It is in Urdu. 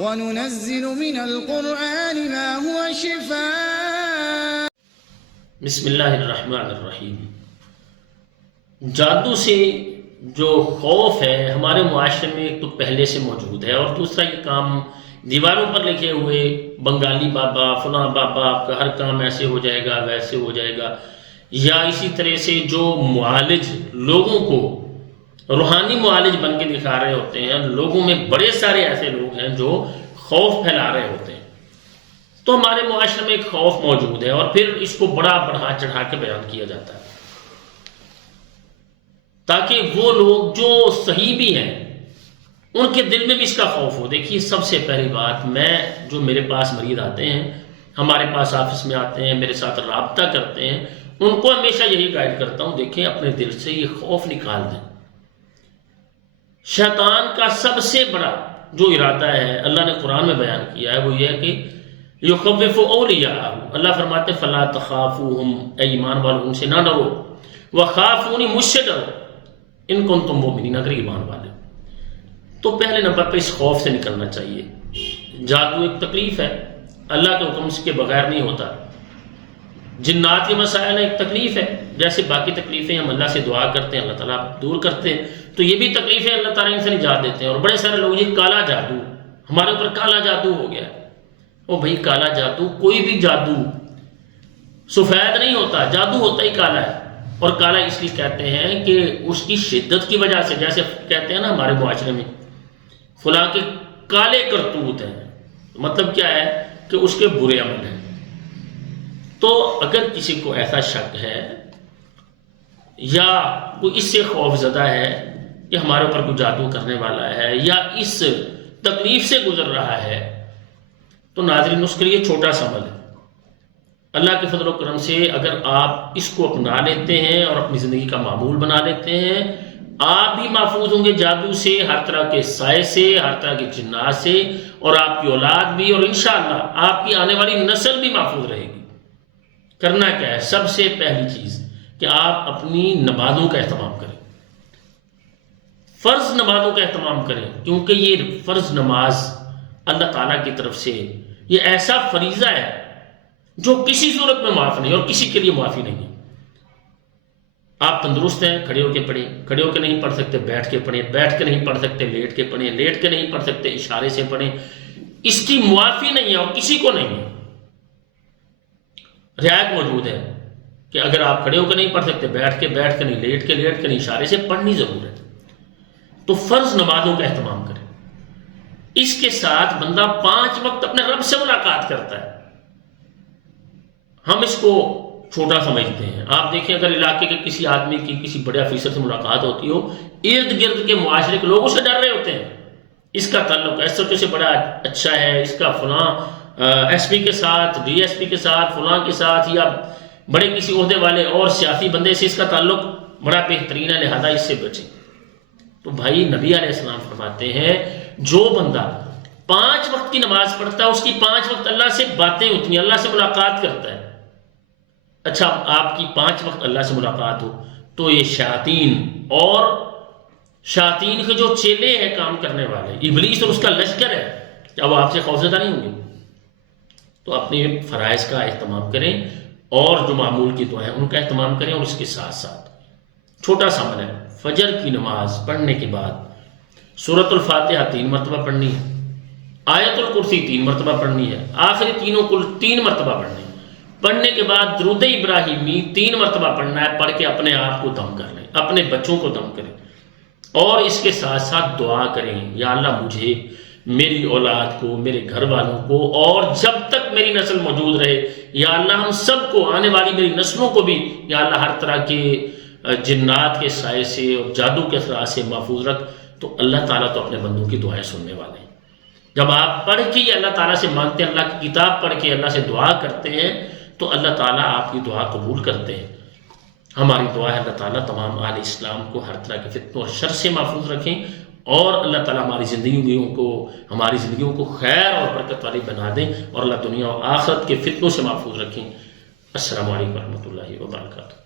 وَنُنَزِّلُ مِنَ الْقُرْآنِ مَا هُوَ شِفَاءٌ. بسم اللہ الرحمن الرحیم. جادو سے جو خوف ہے ہمارے معاشرے میں ایک تو پہلے سے موجود ہے، اور دوسرا یہ کام دیواروں پر لکھے ہوئے بنگالی بابا فلاں بابا آپ کا ہر کام ایسے ہو جائے گا ویسے ہو جائے گا، یا اسی طرح سے جو معالج لوگوں کو روحانی معالج بن کے دکھا رہے ہوتے ہیں. لوگوں میں بڑے سارے ایسے لوگ ہیں جو خوف پھیلا رہے ہوتے ہیں. تو ہمارے معاشرے میں ایک خوف موجود ہے، اور پھر اس کو بڑا بڑھا چڑھا کے بیان کیا جاتا ہے تاکہ وہ لوگ جو صحیح بھی ہیں ان کے دل میں بھی اس کا خوف ہو. دیکھیے، سب سے پہلی بات، میں جو میرے پاس مریض آتے ہیں، ہمارے پاس آفس میں آتے ہیں، میرے ساتھ رابطہ کرتے ہیں، ان کو ہمیشہ یہی گائیڈ کرتا ہوں، دیکھیں اپنے دل سے یہ خوف نکال دیں. شیطان کا سب سے بڑا جو ارادہ ہے اللہ نے قرآن میں بیان کیا ہے وہ یہ ہے کہ یخوف اولیاءہ. اللہ فرماتے ہیں فلا تخافوہم، اے ایمان والو ان سے نہ ڈرو، وخافونی، مجھ سے ڈرو، ان کنتم مؤمنین، اگر ایمان والے. تو پہلے نمبر پہ اس خوف سے نکلنا چاہیے. جادو ایک تکلیف ہے، اللہ کے حکم کے بغیر نہیں ہوتا. جنات کے مسائل ایک تکلیف ہے، جیسے باقی تکلیفیں ہم اللہ سے دعا کرتے ہیں اللہ تعالیٰ دور کرتے ہیں، تو یہ بھی تکلیفیں اللہ تعالیٰ ان سے نجات دیتے ہیں. اور بڑے سارے لوگ یہ کالا جادو، ہمارے اوپر کالا جادو ہو گیا. او بھائی، کالا جادو، کوئی بھی جادو سفید نہیں ہوتا، جادو ہوتا ہی کالا ہے. اور کالا اس لیے کہتے ہیں کہ اس کی شدت کی وجہ سے، جیسے کہتے ہیں نا ہمارے معاشرے میں فلاں کے کالے کرتوت ہیں، مطلب کیا ہے کہ اس کے برے عمل ہیں. تو اگر کسی کو ایسا شک ہے یا کوئی اس سے خوف زدہ ہے کہ ہمارے اوپر کوئی جادو کرنے والا ہے یا اس تکلیف سے گزر رہا ہے، تو ناظرین اس کے لیے چھوٹا سا عمل ہے. اللہ کے فضل و کرم سے اگر آپ اس کو اپنا لیتے ہیں اور اپنی زندگی کا معمول بنا لیتے ہیں، آپ بھی محفوظ ہوں گے جادو سے، ہر طرح کے سائے سے، ہر طرح کے جنات سے، اور آپ کی اولاد بھی، اور انشاءاللہ آپ کی آنے والی نسل بھی محفوظ رہے گی. کرنا کیا ہے؟ سب سے پہلی چیز کہ آپ اپنی نمازوں کا اہتمام کریں، فرض نمازوں کا اہتمام کریں، کیونکہ یہ فرض نماز اللہ تعالیٰ کی طرف سے یہ ایسا فریضہ ہے جو کسی صورت میں معاف نہیں، اور کسی کے لیے معافی نہیں ہے. آپ تندرست ہیں، کھڑے ہو کے پڑھیں، کھڑے ہو کے نہیں پڑھ سکتے بیٹھ کے پڑھیں، بیٹھ کے نہیں پڑھ سکتے لیٹ کے پڑھیں، لیٹ کے نہیں پڑھ سکتے اشارے سے پڑھیں. اس کی معافی نہیں ہے اور کسی کو نہیں ہے. رعایت موجود ہے کہ اگر آپ کھڑے ہو کے نہیں پڑھ سکتے، بیٹھ کے نہیں، لیٹ کے نہیں، اشارے سے پڑھنی ضرور ہے. تو فرض نمازوں کا اہتمام کریں. اس کے ساتھ بندہ 5 وقت اپنے رب سے ملاقات کرتا ہے. ہم اس کو چھوٹا سمجھتے ہیں. آپ دیکھیں اگر علاقے کے کسی آدمی کی کسی بڑے افیسر سے ملاقات ہوتی ہو، ارد گرد کے معاشرے کے لوگ اسے ڈر رہے ہوتے ہیں. اس کا تعلق ایس ایچ او سے بڑا اچھا ہے، اس کا فلاں ایس پی کے ساتھ، ڈی ایس پی کے ساتھ، فلاں کے ساتھ، یا بڑے کسی عہدے والے اور سیاسی بندے سے اس کا تعلق بڑا بہترین ہے، لہذا اس سے بچیں. تو بھائی نبی علیہ السلام فرماتے ہیں جو بندہ 5 وقت کی نماز پڑھتا ہے اس کی 5 وقت اللہ سے باتیں ہوتی ہیں، اللہ سے ملاقات کرتا ہے. اچھا، آپ کی 5 وقت اللہ سے ملاقات ہو تو یہ شیاطین کے جو چیلے ہیں کام کرنے والے، ابلیس اور اس کا لشکر ہے، کیا وہ آپ سے خوفزدہ نہیں ہوں گے؟ تو اپنے فرائض کا اہتمام کریں اور جو معمول کی دعائیں ان کا اہتمام کریں. اور اس کے ساتھ ساتھ چھوٹا سا عمل ہے، فجر کی نماز پڑھنے کے بعد سورۃ الفاتحہ 3 مرتبہ پڑھنی ہے، آیت الکرسی 3 مرتبہ پڑھنی ہے، آخری تینوں کل 3 مرتبہ پڑھنی ہے. پڑھنے کے بعد درود ابراہیمی 3 مرتبہ پڑھنا ہے. پڑھ کے اپنے آپ کو دم کر لیں، اپنے بچوں کو دم کریں، اور اس کے ساتھ ساتھ دعا کریں، یا اللہ مجھے، میری اولاد کو، میرے گھر والوں کو، اور جب تک میری نسل موجود رہے، یا اللہ ہم سب کو، آنے والی میری نسلوں کو بھی، یا اللہ ہر طرح کے جنات کے سائے سے اور جادو کے اثرات سے محفوظ رکھ. تو اللہ تعالیٰ تو اپنے بندوں کی دعائیں سننے والے ہیں. جب آپ پڑھ کے یہ اللہ تعالیٰ سے مانگتے ہیں، اللہ کی کتاب پڑھ کے اللہ سے دعا کرتے ہیں، تو اللہ تعالیٰ آپ کی دعا قبول کرتے ہیں. ہماری دعا ہے اللہ تعالیٰ تمام اہل اسلام کو ہر طرح کے فتنوں اور شر سے محفوظ رکھیں، اور اللہ تعالیٰ ہماری زندگیوں کو خیر اور برکت والی بنا دیں، اور اللہ دنیا اور آخرت کے فتنوں سے محفوظ رکھیں. السلام علیکم ورحمۃ اللہ وبرکاتہ.